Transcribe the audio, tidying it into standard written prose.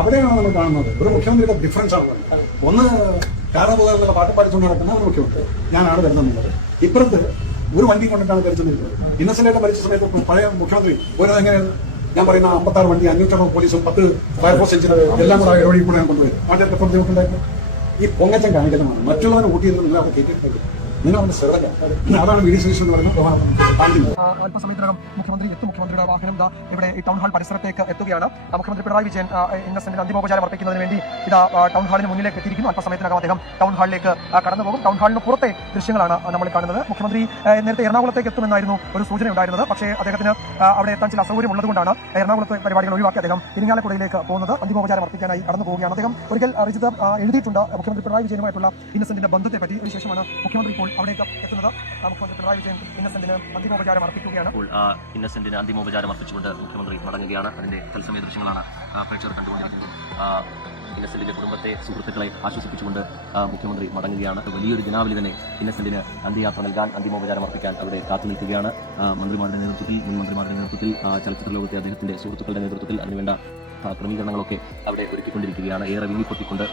അവിടെയാണ് നമ്മൾ കാണുന്നത് ഒരു മുഖ്യമന്ത്രിയുടെ ഡിഫറൻസ് ആണ്. ഒന്ന് കാരണബോധമുള്ള പാട്ട് പാടിച്ചുകൊണ്ട് നടക്കുന്ന ഒരു മുഖ്യമന്ത്രി, ഞാനാണ് വരുന്നത്. ഇപ്പുറത്ത് ഒരു വണ്ടി കൊണ്ടിട്ടാണ് പരിചരിക്കുന്നത്. ഇന്നസെന്റായിട്ട് മരിച്ച സമയത്ത് പഴയ മുഖ്യമന്ത്രി ഓരോ എങ്ങനെയാണ് ഞാൻ പറയുന്ന 56 വണ്ടി 500 പോലീസും 10 ഫയർഫോഴ്സ് എഞ്ചിനും എല്ലാം കൂടെ വഴി കൂടെ ഞാൻ കൊണ്ടുപോയി നാട്ടിൽ എത്ര ബുദ്ധിമുട്ടുണ്ടായിരുന്നു. ഈ പൊങ്ങച്ചം കാണിക്കുന്നതാണ്. മറ്റുള്ളവരെ കൂട്ടിയത് നിങ്ങൾ അവിടെ കയറ്റിയിട്ടുണ്ട്. നിങ്ങൾ അവരുടെ ശ്രദ്ധ അതാണ് വി ഡി സതീശൻ എന്ന് പറയുന്നത്. അല്പസമയത്തിനകം മുഖ്യമന്ത്രി എത്തും. മുഖ്യമന്ത്രിയുടെ വാഹനം ഇവിടെ ഈ ടൗൺ ഹാൾ പരിസരത്തേക്ക് എത്തുകയാണ്. മുഖ്യമന്ത്രി പിണറായി വിജയൻ ഇന്നസെന്റിന് അന്തിമോപചാരം അർപ്പിക്കുന്നതിന് വേണ്ടി ഇതാ ടൗൺ ഹാളിന് മുന്നിലേക്ക് എത്തിയിരിക്കുന്നു. അല്പസമയത്തിനകം അദ്ദേഹം ടൗൺ ഹാളിലേക്ക് കടന്നുപോകും. ടൗൺ ഹാളിന് പുറത്തെ ദൃശ്യങ്ങളാണ് നമ്മൾ കാണുന്നത്. മുഖ്യമന്ത്രി നേരത്തെ എറണാകുളത്തേക്ക് എത്തുമെന്നായിരുന്നു ഒരു സൂചന ഉണ്ടായിരുന്നത്. പക്ഷേ അദ്ദേഹത്തിന് അവിടെ എത്താൻ ചില അസൗകര്യം ഉള്ളതുകൊണ്ടാണ് എറണാകുളത്തെ പരിപാടികൾ ഒഴിവാക്കി അദ്ദേഹം ഇരിങ്ങാലക്കുടയിലേക്ക് പോകുന്നത്. അന്തിമോപചാരം അർപ്പിക്കാനായി കടന്നു പോവുകയാണ്. അദ്ദേഹം ഒരിക്കൽ രജിത എഴുതിയിട്ടുണ്ട് മുഖ്യമന്ത്രി പിണറായി വിജയനുമായിട്ടുള്ള ഇന്നസെന്റിന്റെ ബന്ധത്തെ പറ്റി. അതിനുശേഷമാണ് മുഖ്യമന്ത്രി ഇപ്പോൾ അവിടേക്ക് എത്തുന്നത്. മുഖ്യമന്ത്രി പിണറായി വിജയൻ ഇന്നസെന്റിന് അന്തിമോപചാരം അർപ്പിക്കുകയാണ്. ഇന്നസെന്റിന് അന്തിമോപചാരം അർപ്പിച്ചുകൊണ്ട് മുഖ്യമന്ത്രി മടങ്ങുകയാണ്. അതിന്റെ തത്സമയ ദൃശ്യങ്ങളാണ് പ്രേക്ഷകർ കണ്ടുകൊണ്ടിരിക്കുന്നത്. ഇന്നസെന്റിന്റെ കുടുംബത്തെ, സുഹൃത്തുക്കളെ ആശ്വസിപ്പിച്ചുകൊണ്ട് മുഖ്യമന്ത്രി മടങ്ങുകയാണ്. വലിയൊരു ജനാവലി തന്നെ ഇന്നസെന്റിന് അന്ത്യയാത്ര നൽകാൻ, അന്തിമോപചാരം അർപ്പിക്കാൻ അവിടെ കാത്തു നിൽക്കുകയാണ്. മന്ത്രിമാരുടെ നേതൃത്വത്തിൽ, മുൻ മന്ത്രിമാരുടെ നേതൃത്വത്തിൽ, ചലച്ചിത്ര ലോകത്തെ അദ്ദേഹത്തിന്റെ സുഹൃത്തുക്കളുടെ നേതൃത്വത്തിൽ അതിനുവേണ്ട ക്രമീകരണങ്ങളൊക്കെ അവിടെ ഒരുക്കിക്കൊണ്ടിരിക്കുകയാണ്. ഏറെ വിങ്ങിപ്പൊട്ടിക്കൊണ്ട്